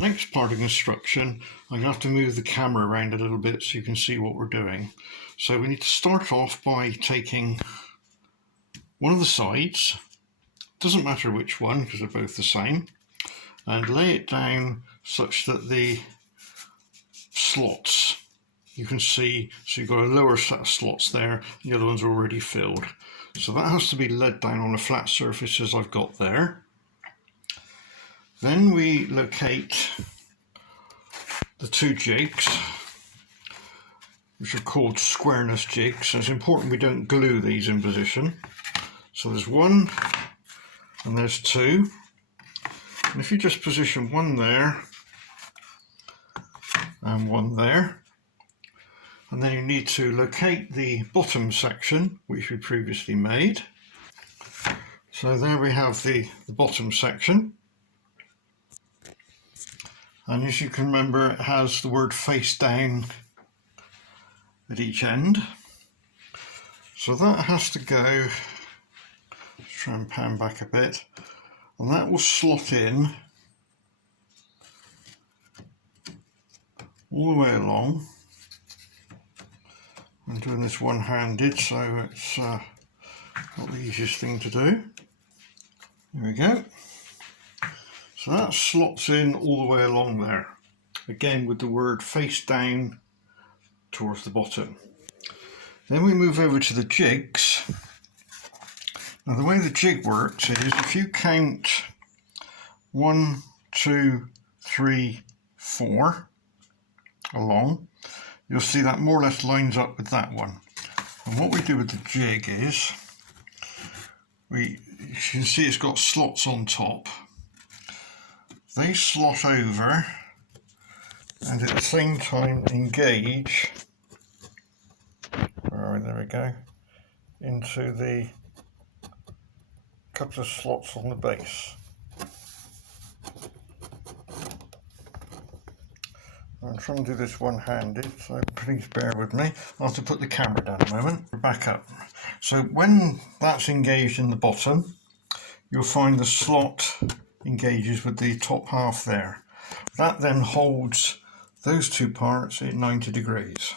the next part of the instruction, I'm going to have to move the camera around a little bit so you can see what we're doing. So we need to start off by taking one of the sides, doesn't matter which one because they're both the same, and lay it down such that the slots, you can see, so you've got a lower set of slots there, the other ones are already filled. So that has to be laid down on a flat surface as I've got there. Then we locate the two jigs, which are called squareness jigs. So it's important we don't glue these in position. So there's one and there's two. And if you just position one there and one there, and then you need to locate the bottom section, which we previously made. So there we have the bottom section. And as you can remember, it has the word face down at each end. So that has to go, let's try and pan back a bit, and that will slot in all the way along. I'm doing this one-handed, so it's not the easiest thing to do. There we go. So that slots in all the way along there, again with the word face down towards the bottom. Then we move over to the jigs. Now the way the jig works is if you count 1, 2, 3, 4 along, you'll see that more or less lines up with that one. And what we do with the jig is, you can see it's got slots on top. They slot over and at the same time engage, there we go, into the couple of slots on the base. I'm trying to do this one-handed, so please bear with me. I'll have to put the camera down a moment. Back up. So when that's engaged in the bottom, you'll find the slot engages with the top half there. That then holds those two parts at 90 degrees.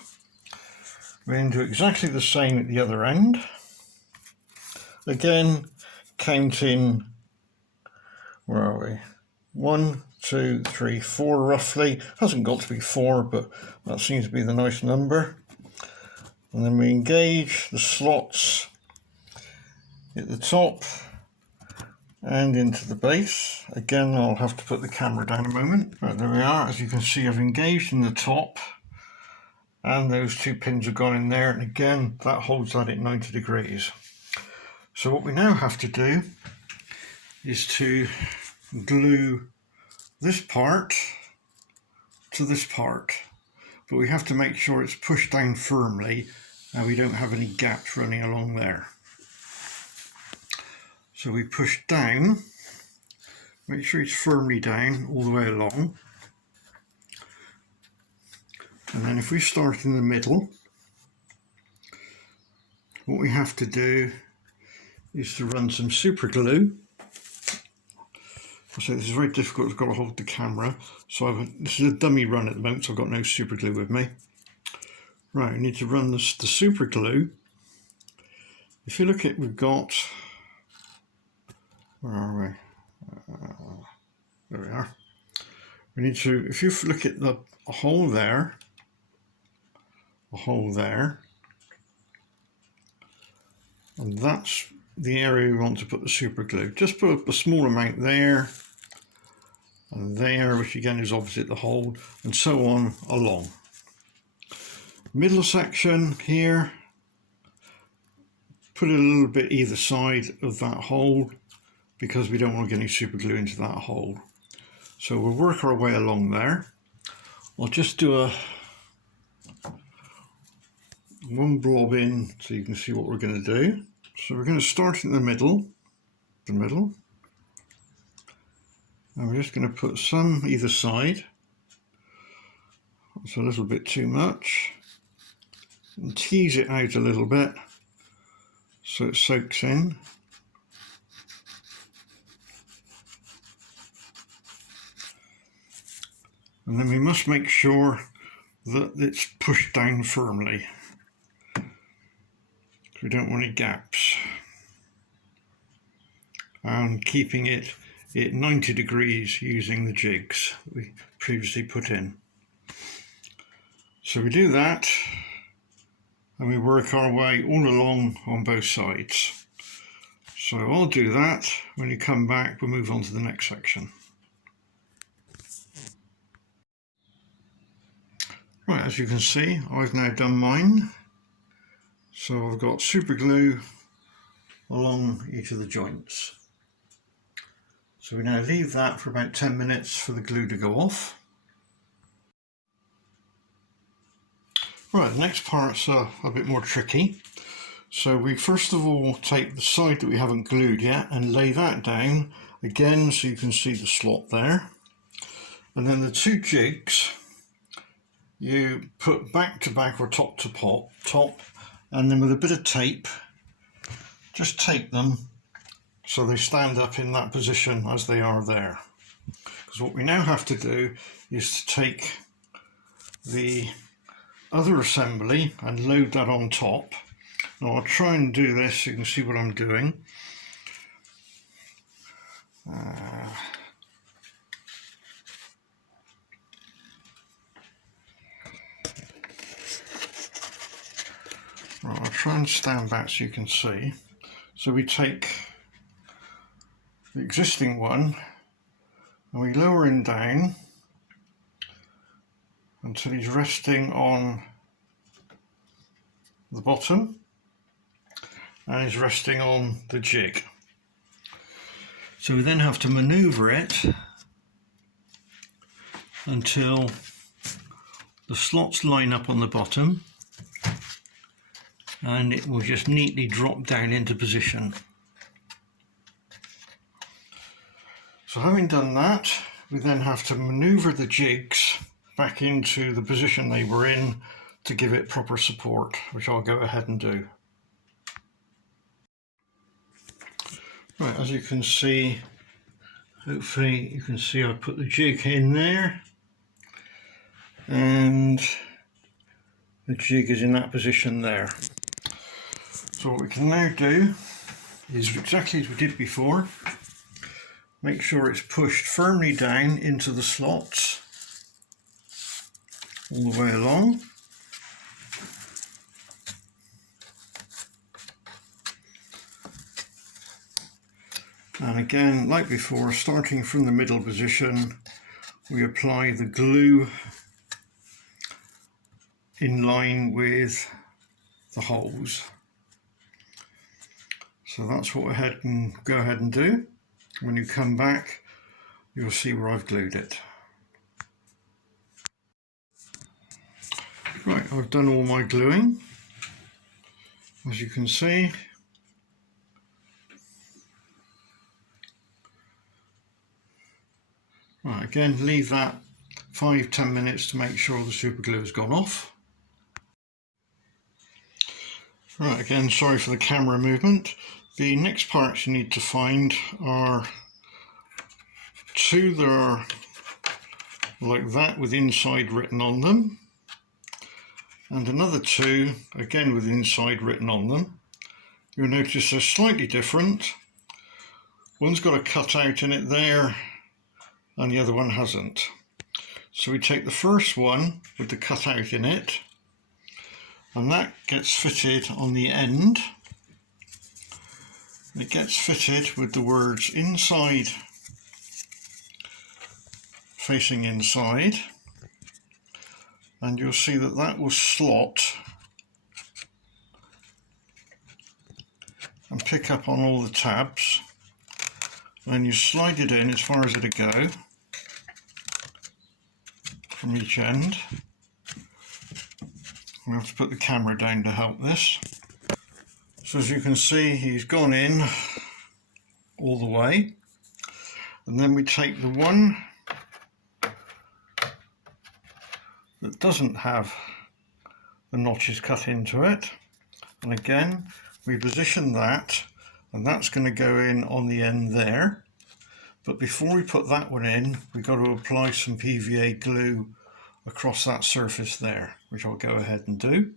We're going to do exactly the same at the other end. Again, counting, where are we? 1, 2, 3, 4 roughly. Hasn't got to be 4, but that seems to be the nice number. And then we engage the slots at the top and into the base. Again, I'll have to put the camera down a moment. Right, there we are. As you can see, I've engaged in the top and those two pins have gone in there, and again that holds that at 90 degrees. So what we now have to do is to glue this part to this part, but we have to make sure it's pushed down firmly and we don't have any gaps running along there. So we push down, make sure it's firmly down all the way along, and then if we start in the middle, what we have to do is to run some super glue. So this is very difficult, I've got to hold the camera, so this is a dummy run at the moment, so I've got no super glue with me. Right, I need to run the super glue. If you look at, we've got, where are we? There we are. We need to, if you look at the hole there, and that's the area we want to put the super glue. Just put a small amount there and there, which again is opposite the hole, and so on along. Middle section here, put it a little bit either side of that hole because we don't want to get any super glue into that hole. So we'll work our way along there. I'll just do one blob in so you can see what we're going to do. So we're going to start in the middle, and we're just going to put some either side. That's a little bit too much. And tease it out a little bit so it soaks in. and then we must make sure that it's pushed down firmly. We don't want any gaps, and keeping it at 90 degrees using the jigs that we previously put in. So we do that and we work our way all along on both sides. So I'll do that. When you come back, we'll move on to the next section. Right, as you can see, I've now done mine. So I've got super glue along each of the joints. So we now leave that for about 10 minutes for the glue to go off. Right, the next part's a bit more tricky. So we first of all take the side that we haven't glued yet and lay that down again so you can see the slot there. And then the two jigs you put back to back or top to top, and then with a bit of tape just tape them so they stand up in that position as they are there. Because what we now have to do is to take the other assembly and load that on top. Now I'll try and do this so you can see what I'm doing. Right, I'll try and stand back so you can see. So we take the existing one and we lower him down until he's resting on the bottom and he's resting on the jig. So we then have to manoeuvre it until the slots line up on the bottom and it will just neatly drop down into position. So having done that, we then have to manoeuvre the jigs back into the position they were in to give it proper support, which I'll go ahead and do. Right, as you can see, hopefully you can see I put the jig in there and the jig is in that position there. So what we can now do is exactly as we did before, make sure it's pushed firmly down into the slots all the way along. And again, like before, starting from the middle position, we apply the glue in line with the holes. So that's what we'll go ahead and do. When you come back, you'll see where I've glued it. Right, I've done all my gluing, as you can see. Right, again, leave that 5-10 minutes to make sure the super glue has gone off. Right, again, sorry for the camera movement. The next parts you need to find are two that are like that with inside written on them, and another two again with inside written on them. You'll notice they're slightly different. One's got a cutout in it there and the other one hasn't. So we take the first one with the cutout in it and that gets fitted on the end. It gets fitted with the words inside facing inside, and you'll see that that will slot and pick up on all the tabs. Then you slide it in as far as it'll go from each end. We have to put the camera down to help this. So as you can see, he's gone in all the way, and then we take the one that doesn't have the notches cut into it, and again we position that, and that's going to go in on the end there. But before we put that one in, we've got to apply some PVA glue across that surface there, which I'll go ahead and do.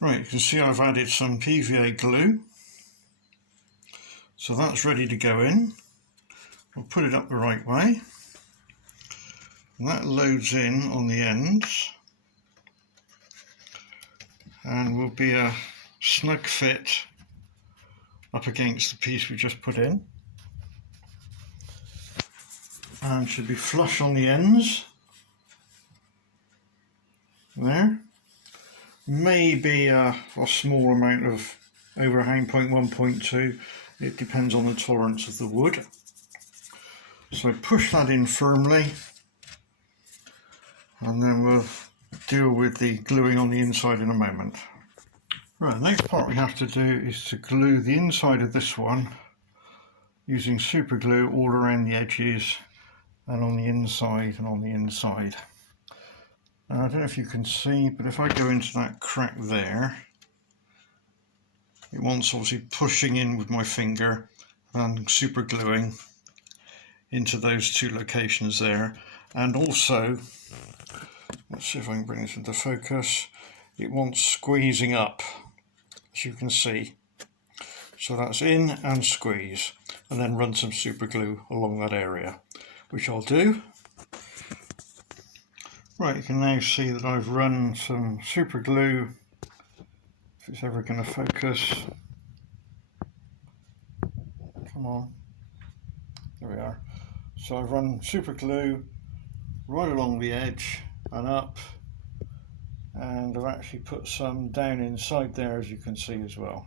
Right, you can see I've added some PVA glue. So that's ready to go in. We'll put it up the right way. And that loads in on the ends. And will be a snug fit up against the piece we just put in. And should be flush on the ends. There. Maybe a small amount of overhang, 0.1, 0.2. It depends on the tolerance of the wood. So push that in firmly, and then we'll deal with the gluing on the inside in a moment. Right, the next part we have to do is to glue the inside of this one using super glue all around the edges and on the inside and on the inside. Now, I don't know if you can see, but if I go into that crack there, it wants obviously pushing in with my finger and super gluing into those two locations there. And also, let's see if I can bring this into focus, it wants squeezing up, as you can see. So that's in and squeeze, and then run some super glue along that area, which I'll do. Right, you can now see that I've run some super glue, if it's ever going to focus. Come on, there we are. So I've run super glue right along the edge and up, and I've actually put some down inside there, as you can see as well.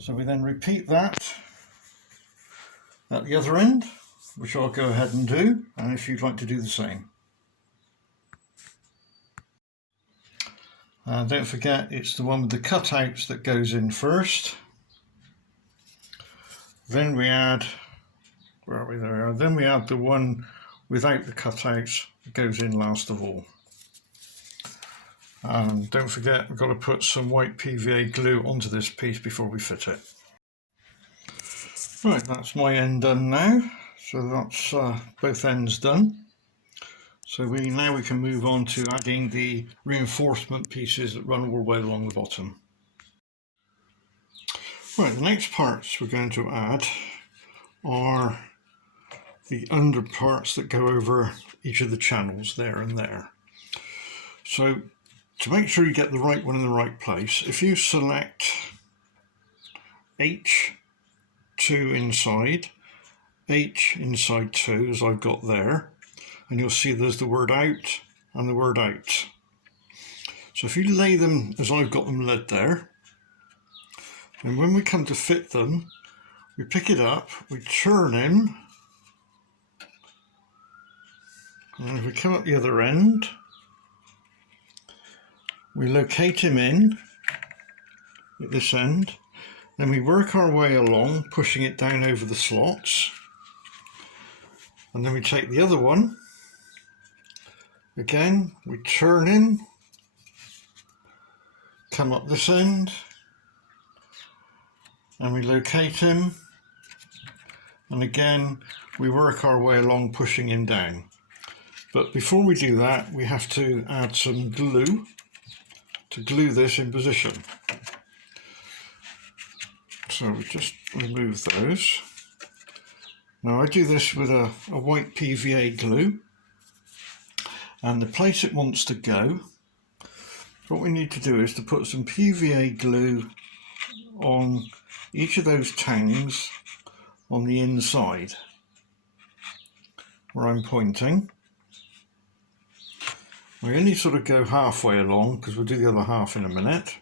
So we then repeat that at the other end, which I'll go ahead and do, and if you'd like to do the same. And don't forget, it's the one with the cutouts that goes in first. Then we add, where are we there? Then we add the one without the cutouts that goes in last of all. And don't forget, we've got to put some white PVA glue onto this piece before we fit it. Right, that's my end done now. So that's both ends done. So now we can move on to adding the reinforcement pieces that run all the way along the bottom. Right, the next parts we're going to add are the under parts that go over each of the channels there and there. So to make sure you get the right one in the right place, if you select H2 inside, H inside 2 as I've got there, and you'll see there's the word out and the word out. So if you lay them as I've got them laid there, and when we come to fit them, we pick it up, we turn him, and if we come up the other end, we locate him in at this end, then we work our way along, pushing it down over the slots, and then we take the other one, again, we turn him, come up this end, and we locate him, and again we work our way along, pushing him down. But before we do that, we have to add some glue to glue this in position. So we just remove those. Now I do this with a white PVA glue, and the place it wants to go, what we need to do is to put some PVA glue on each of those tangs on the inside where I'm pointing. We only sort of go halfway along because we'll do the other half in a minute,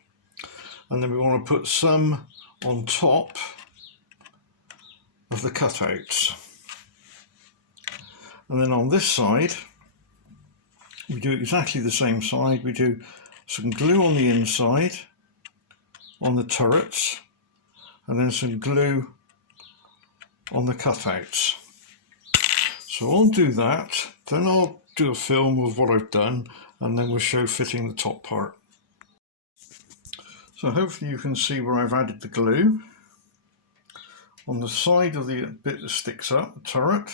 and then we want to put some on top of the cutouts, and then on this side we do exactly the same side. We do some glue on the inside on the turrets, and then some glue on the cutouts. So I'll do that, then I'll do a film of what I've done, and then we'll show fitting the top part. So hopefully you can see where I've added the glue. on the side of the bit that sticks up, the turret.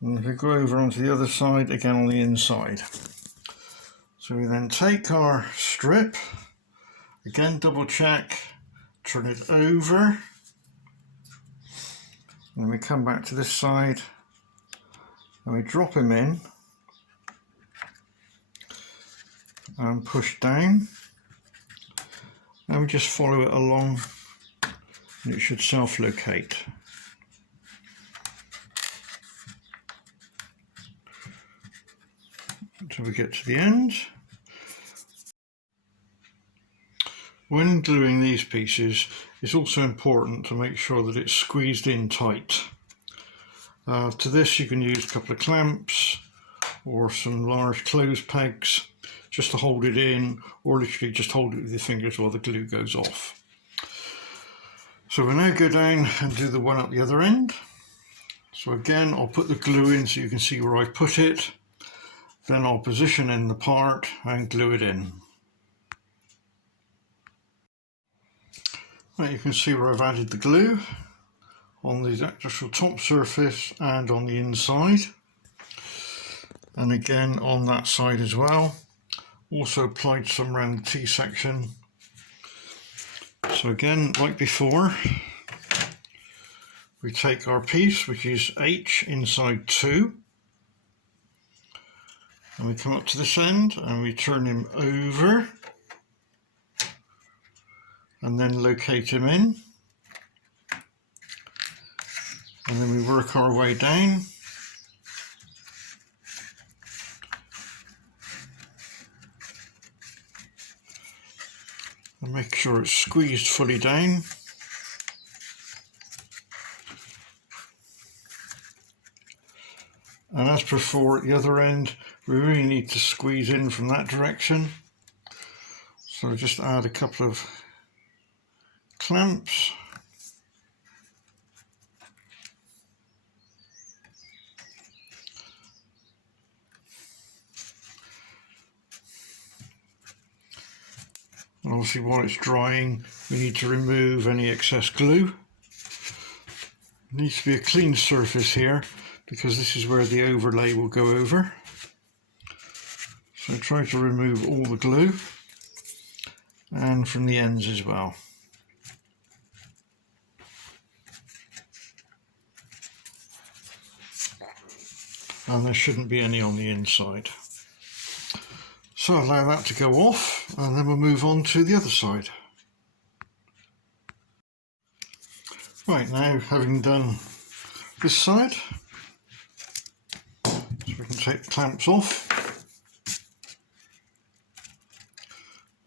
And if we go over onto the other side, again on the inside. So we then take our strip, again double check, turn it over, and we come back to this side and we drop him in and push down, and we just follow it along and it should self-locate. Until we get to the end. When gluing these pieces, it's also important to make sure that it's squeezed in tight. To this you can use a couple of clamps or some large clothes pegs just to hold it in, or literally just hold it with your fingers while the glue goes off. So we'll now go down and do the one at the other end. So again, I'll put the glue in so you can see where I put it. Then I'll position in the part and glue it in. Now you can see where I've added the glue on the actual top surface and on the inside, and again on that side as well. Also applied some around the T-section. So again, like before, we take our piece, which is H inside 2, and we come up to this end and we turn him over and then locate him in, and then we work our way down and make sure it's squeezed fully down. And as before at the other end, we really need to squeeze in from that direction. So just add a couple of clamps. And obviously while it's drying, we need to remove any excess glue. It needs to be a clean surface here because this is where the overlay will go over. So try to remove all the glue and from the ends as well. And there shouldn't be any on the inside. So allow that to go off, and then we'll move on to the other side. Right, now having done this side, so we can take the clamps off.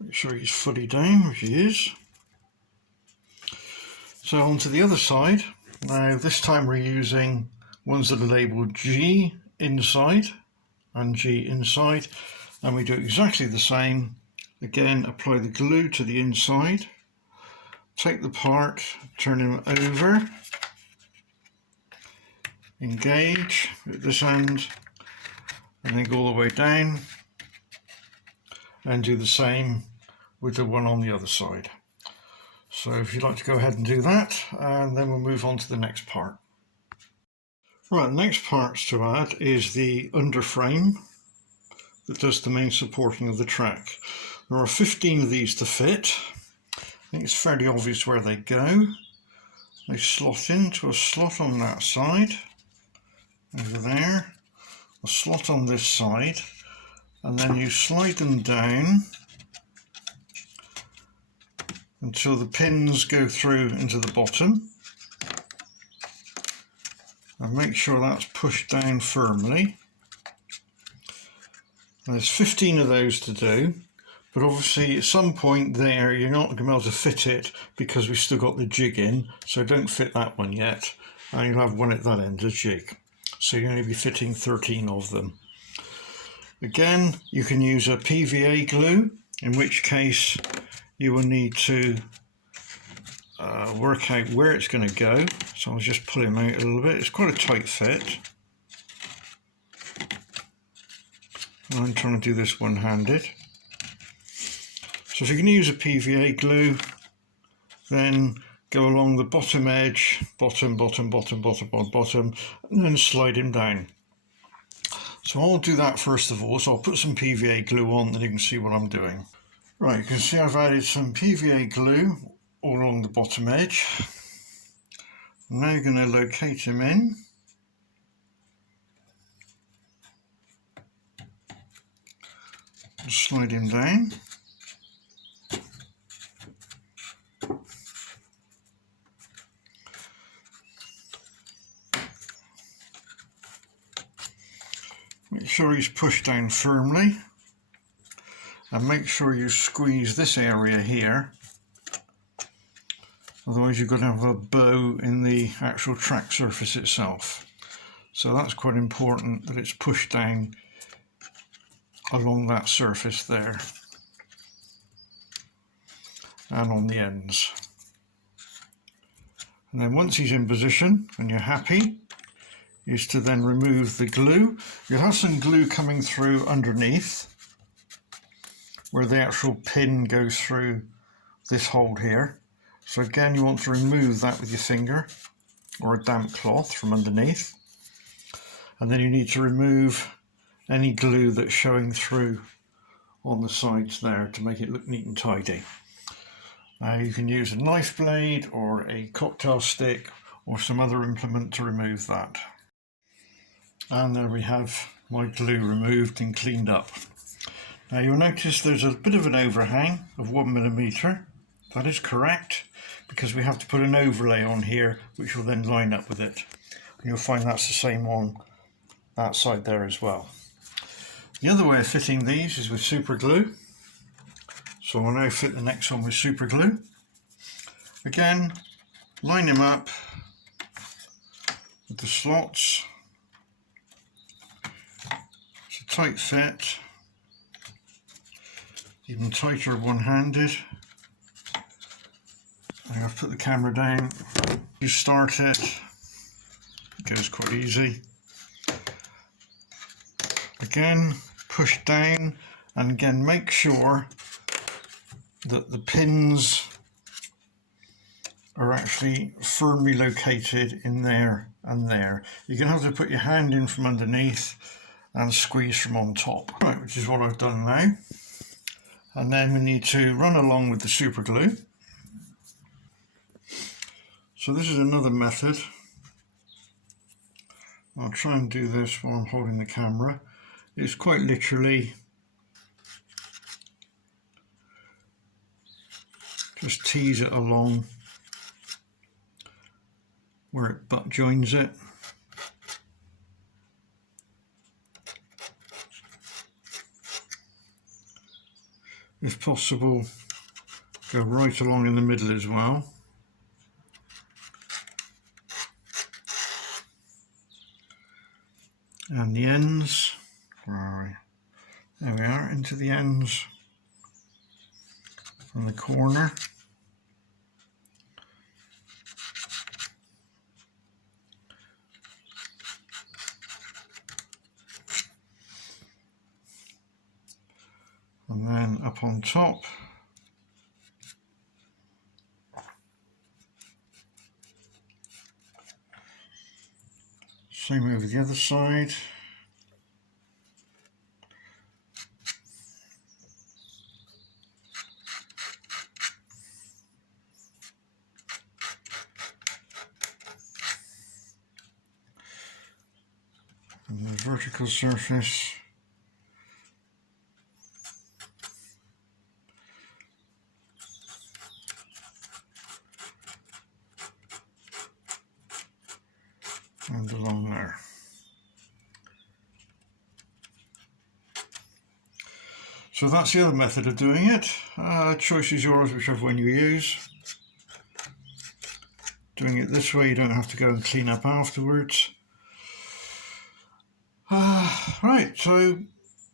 Make sure he's fully down, which he is. So on to the other side. Now this time we're using ones that are labelled G inside and G inside, and we do exactly the same. Again, apply the glue to the inside, take the part, turn him over, engage at this end, and then go all the way down and do the same with the one on the other side. So if you'd like to go ahead and do that, and then we'll move on to the next part. Right, the next parts to add is the underframe that does the main supporting of the track. There are 15 of these to fit. I think it's fairly obvious where they go. They slot into a slot on that side, over there, a slot on this side, and then you slide them down until the pins go through into the bottom. And make sure that's pushed down firmly. And there's 15 of those to do, but obviously at some point there you're not going to be able to fit it because we've still got the jig in, so don't fit that one yet, and you'll have one at that end, a jig. So you're going to be fitting 13 of them. Again, you can use a PVA glue, in which case you will need to work out where it's going to go. So I'll just pull him out a little bit. It's quite a tight fit. I'm trying to do this one-handed. So if you're going to use a PVA glue, then go along the bottom edge, bottom, and then slide him down. So I'll do that first of all. So I'll put some PVA glue on, and you can see what I'm doing. Right, you can see I've added some PVA glue all along the bottom edge. I'm now going to locate him in. Slide him down. Make sure he's pushed down firmly, and make sure you squeeze this area here, otherwise you're going to have a bow in the actual track surface itself. So that's quite important, that it's pushed down along that surface there and on the ends. And then once he's in position and you're happy, is to then remove the glue. You'll have some glue coming through underneath where the actual pin goes through this hole here. So again, you want to remove that with your finger or a damp cloth from underneath. And then you need to remove any glue that's showing through on the sides there to make it look neat and tidy. Now you can use a knife blade or a cocktail stick or some other implement to remove that. And there we have my glue removed and cleaned up. Now you'll notice there's a bit of an overhang of 1mm. That is correct, because we have to put an overlay on here which will then line up with it. And you'll find that's the same on that side there as well. The other way of fitting these is with super glue. So I'll now fit the next one with super glue. Again, line him up with the slots. It's a tight fit, even tighter one-handed. I've put the camera down. You start it, it goes quite easy. Again, push down, and again make sure that the pins are actually firmly located in there and there. You're going to have to put your hand in from underneath and squeeze from on top. Right, which is what I've done now. And then we need to run along with the super glue. So this is another method. I'll try and do this while I'm holding the camera. It's quite literally just tease it along where it butt joins it. If possible, go right along in the middle as well. And the ends, where are we? There we are, into the ends from the corner. And then up on top. Same over the other side. And the vertical surface. And along there. So that's the other method of doing it. Choice is yours, whichever one you use. Doing it this way, you don't have to go and clean up afterwards. Right, so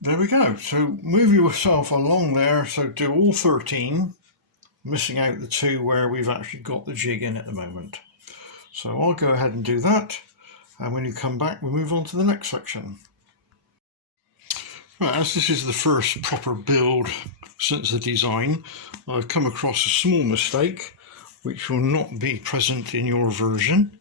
there we go. So move yourself along there, so do all 13, missing out the 2 where we've actually got the jig in at the moment. So I'll go ahead and do that. And when you come back, we'll move on to the next section. Right, as this is the first proper build since the design, I've come across a small mistake. which will not be present in your version,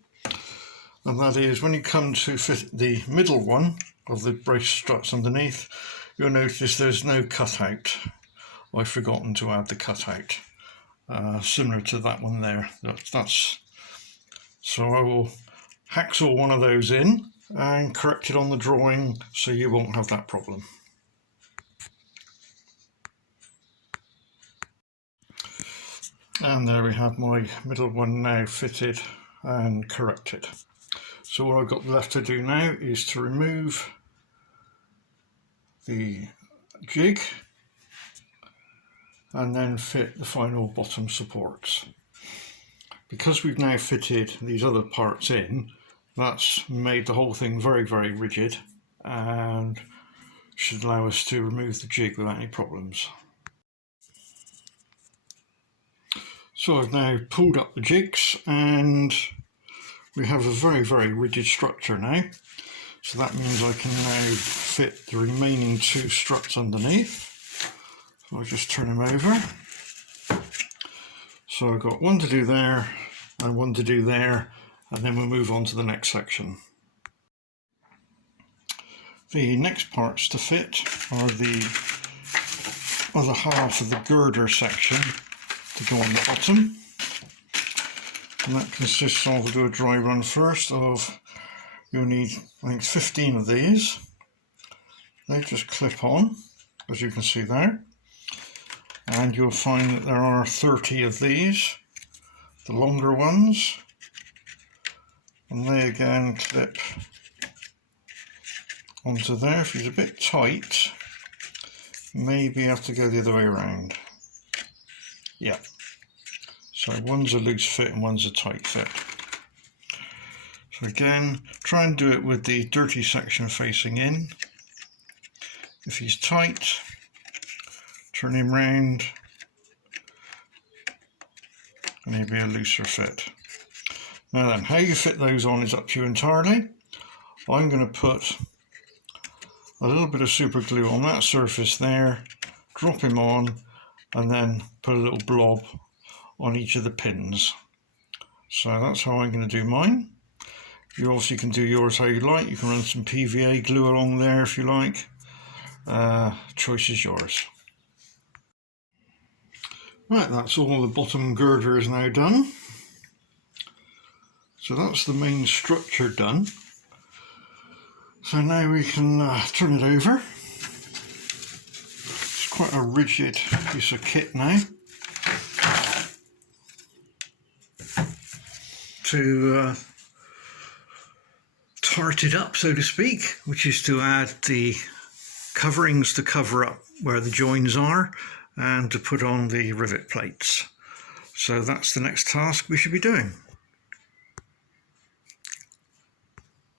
and that is when you come to fit the middle one of the brace struts underneath, you'll notice there's no cutout. I've forgotten to add the cutout, similar to that one there. So I will hacksaw one of those in and correct it on the drawing so you won't have that problem. And there we have my middle one now fitted and corrected. So what I've got left to do now is to remove the jig and then fit the final bottom supports. Because we've now fitted these other parts in, that's made the whole thing very, very rigid and should allow us to remove the jig without any problems. So I've now pulled up the jigs and we have a very, very rigid structure now. So that means I can now fit the remaining two struts underneath. So I'll just turn them over. So I've got one to do there and one to do there, and then we'll move on to the next section. The next parts to fit are the other half of the girder section to go on the bottom, and that consists of, we'll do a dry run first, of you'll need I think 15 of these. They just clip on, as you can see there, and you'll find that there are 30 of these, the longer ones, and they again clip onto there. If it's a bit tight, maybe you have to go the other way around. Yeah, so one's a loose fit and one's a tight fit. So again, try and do it with the dirty section facing in. If he's tight, turn him round and he'll be a looser fit. Now then, how you fit those on is up to you entirely. I'm going to put a little bit of super glue on that surface there, drop him on, and then put a little blob on each of the pins. So that's how I'm going to do mine. You obviously can do yours how you like. You can run some PVA glue along there if you like. Choice is yours. Right, that's all the bottom girder is now done. So that's the main structure done. So now we can turn it over. It's quite a rigid piece of kit now. To tart it up, so to speak, which is to add the coverings to cover up where the joins are and to put on the rivet plates. So that's the next task we should be doing.